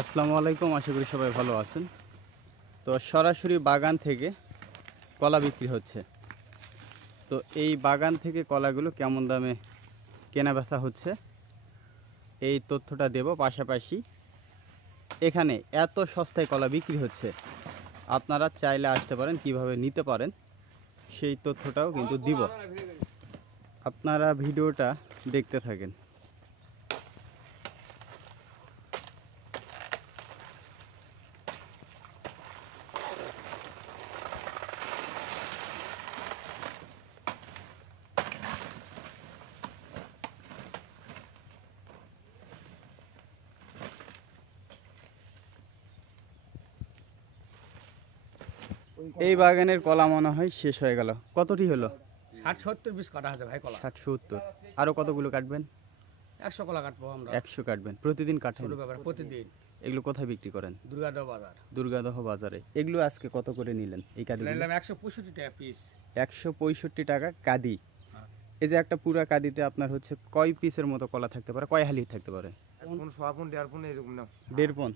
আসসালামু আলাইকুম, আশা করি সবাই ভালো আছেন। তো সরাসরি বাগান থেকে কলা বিক্রি হচ্ছে। তো এই বাগান থেকে কলাগুলো কেমন দামে কেনা বেচা হচ্ছে এই তথ্যটা দেব। পাশাপাশি এখানে এত সস্তায় কলা বিক্রি হচ্ছে, আপনারা চাইলে আসতে পারেন, কিভাবে নিতে পারেন সেই তথ্যটাও কিন্তু দিব। আপনারা ভিডিওটা দেখতে থাকেন। এই বাগানের কলা মনে হয় শেষ হয়ে গেল। কতটি হলো? 60-70 পিস কাটা আছে ভাই কলা। 60-70। আরো কতগুলো কাটবেন? 100 কলা কাটবো আমরা। 100 কাটবেন। প্রতিদিন কাটেন? ছোট ব্যাপার, প্রতিদিন। এগুলো কোথায় বিক্রি করেন? দুর্গাদহ বাজার। দুর্গাদহ বাজারে। এগুলো আজকে কত করে নিলেন এই কাদি? নিলাম 165 টাকা পিস। 165 টাকা কাদি। হ্যাঁ। এই যে একটা পুরা কাদিতে আপনার হচ্ছে কয় পিসের মতো কলা থাকতে পারে, কয় হালি থাকতে পারে? কোন সোয়াপুন দেড়পুন এরকম না, 1.5 পন।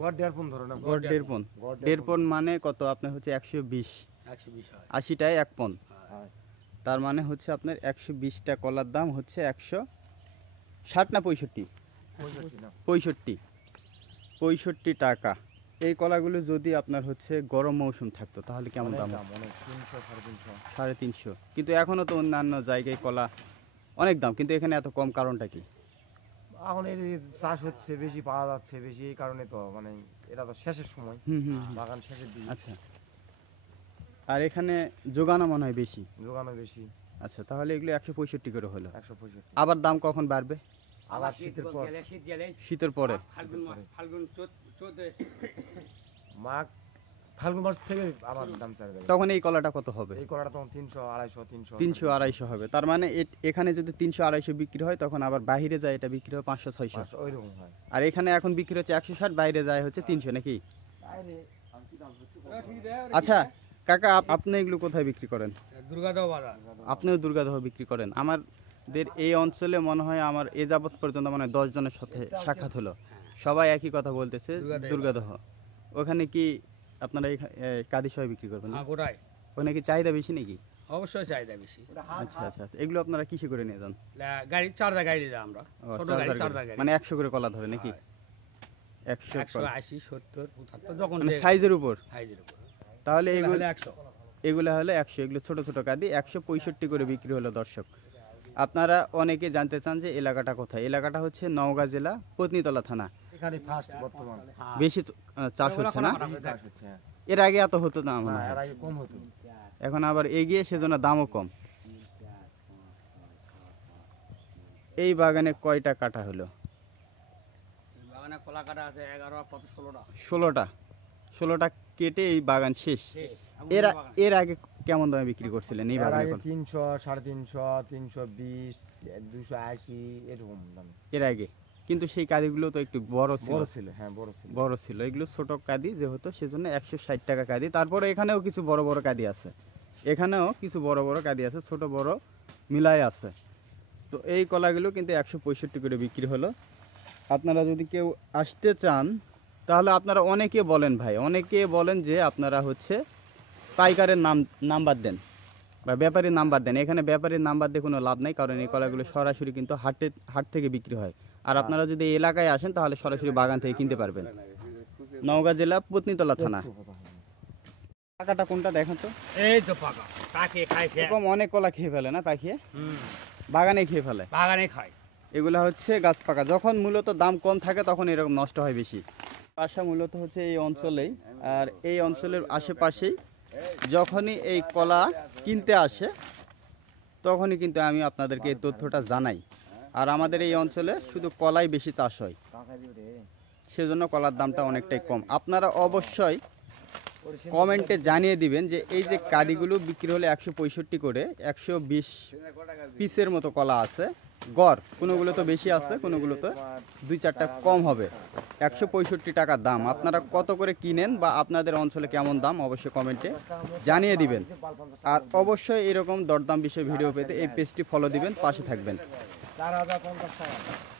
গড় দেড়পুন ধরো না, গড় 1.5 পন। 1.5 পন মানে কত? আপনার হচ্ছে 120। 120 হয়। 80টায় 1 পন। হ্যাঁ। তার মানে হচ্ছে আপনার 120টা কলার দাম হচ্ছে 160 না 65? 65 টাকা। এই কলাগুলো যদি আপনার হচ্ছে গরম মৌসুম থাকতো তাহলে কেমন দাম? 350। কিন্তু এখনো তো অন্যান্য জায়গায় কলা অনেক দাম, কিন্তু এখানে এত কম, কারণটা কি? এখন এর চাষ হচ্ছে বেশি, পাওয়া যাচ্ছে বেশি, এই কারণে তো মানে এটা তো শেষের সময়, বাগান শেষের দিকে। আচ্ছা, আর এখানে যোগানো মনে হয় বেশি, যোগানো বেশি। আচ্ছা, তাহলে এগুলো 165 করে হলো। 165। আবার দাম কখন বাড়বে? আবার শীতের পর, শীতের পরে। ফাল্গুন চোদ্দে মাঘ ফাল্গুন মাস থেকে আবার দাম চাড়বে। তখন এই কলাটা কত হবে? এই কলাটা তখন 300, 250, 300, 300-250 হবে। তার মানে এখানে যদি 300-250 বিক্রি হয়, তখন আবার বাইরে যায় এটা বিক্রি হয় 500-600। ওইরকম হয়। আর এখানে এখন বিক্রি হচ্ছে 160, বাইরে যায় হচ্ছে 300 নাকি? আচ্ছা কাকা, আপনি এগুলো কোথায় বিক্রি করেন? দুর্গাদহ বাজার। আপনিও দুর্গাদহ বিক্রি করেন? আমাদের এই অঞ্চলে মনে হয় আমার এ যাবৎ পর্যন্ত মানে 10 জনের সাথে সাক্ষাৎ হলো, সবাই একই কথা বলতেছে, দুর্গাদহ। ওখানে কি আপনারা এই কাদি সবাই বিক্রি করবেন? হ্যাঁ, গোটাই। ওখানে কি চাহিদা বেশি নাকি? অবশ্যই চাহিদা বেশি। আচ্ছা আচ্ছা আচ্ছা। এগুলো আপনারা কিসে করে নিয়ে যান? গাড়ি চারদা গাড়ি যাই আমরা। ও, ছোট চার্জার গাড়ি, গাড়ি। চারদা গাড়ি। মানে 100 করে কলা ধরে নাকি? 100 কলা। 180, 70, 75 যখন মানে সাইজের উপর। সাইজের উপর। তাহলে এগুলো হলে 100। এগুলো হলো 100। এগুলো ছোট ছোট কাদি 165 করে বিক্রি হলো। দর্শক, আপনারা অনেকে জানতে চান যে এলাকাটা কোথায়? এলাকাটা হচ্ছে নওগাঁ জেলা, পত্নীতলা থানা। এখানে ফার্স্ট বর্তমান বেশি চাষ হচ্ছে না? বেশি চাষ হচ্ছে। এর আগে এত হতো না মনে না, হয়। এর আগে কম হতো। এখন আবার এগিয়ে, সেজন্য দামও কম। এই বাগানে কয়টা কাটা হলো? বাগানে কলা কাটা আছে 11 আর 16টা। 16টা কেটে এই বাগান শেষ। এর আগে কেমন দামে বিক্রি করছিলেন এই এর বাগানে? আগে 300, 350, 320, 280 এরকম দাম। এর আগে কিন্তু সেই কাদিগুলো তো একটু বড় ছিল। বড় ছিল, হ্যাঁ বড় ছিল। বড় ছিল। এগুলো ছোট কাদি যেহেতু, সেজন্য 160 টাকা কাদি। তারপরে এখানেও কিছু বড় বড় কাদি আছে, এখানেও কিছু বড় বড় কাদি আছে, ছোট বড় মিলাই আছে। তো এই কলাগুলো কিন্তু 165 করে বিক্রি হলো। আপনারা যদি কেউ আসতে চান তাহলে আপনারা অনেকে বলেন ভাই, অনেকে বলেন যে আপনারা হচ্ছে পাইকারের নাম্বার দেন বা ব্যাপারীর নাম্বার দেন। এখানে ব্যাপারীর নাম্বার দিয়ে কোনো লাভ নাই, কারণ এই কলাগুলো সরাসরি কিন্তু হাট থেকে বিক্রি হয়। আর আপনারা যদি এই এলাকায় আসেন তাহলে সরাসরি বাগান থেকে কিনতে পারবেন। নওগাঁ জেলা, পত্নীতলা থানা। পাকাটা কোনটা দেখেন তো? এই তো পাকা পাকে খাই খেয়ে। এরকম অনেক কলা খেয়ে ফেলে না পাখিয়ে? বাগানে খেয়ে ফেলে। বাগানে খাই। এগুলা হচ্ছে গাছ পাকা। যখন মূলত দাম কম থাকে তখন এরকম নষ্ট হয় বেশি। বাসা মূলত হচ্ছে এই অঞ্চলেই, আর এই অঞ্চলের আশেপাশেই যখনই এই কলা কিনতে আসে তখনই কিন্তু আমি আপনাদেরকে এই তথ্যটা জানাই। আর আমাদের এই অঞ্চলে শুধু কলাই বেশি চাষ হয়, সেজন্য কলার দামটা অনেকটাই কম। আপনারা অবশ্যই কমেন্টে জানিয়ে দিবেন যে এই যে কাদিগুলো বিক্রি হলে 165 করে, 120 পিসের মতো কলা আছে গড়। কোনোগুলো তো বেশি আছে, কোনোগুলো তো 2-4টা কম হবে। 165 টাকা দাম। আপনারা কত করে কিনেন বা আপনাদের অঞ্চলে কেমন দাম অবশ্যই কমেন্টে জানিয়ে দিবেন। আর অবশ্যই এরকম দরদাম বিষয়ে ভিডিও পেতে এই পেজটি ফলো দিবেন, পাশে থাকবেন। 4050 টাকা।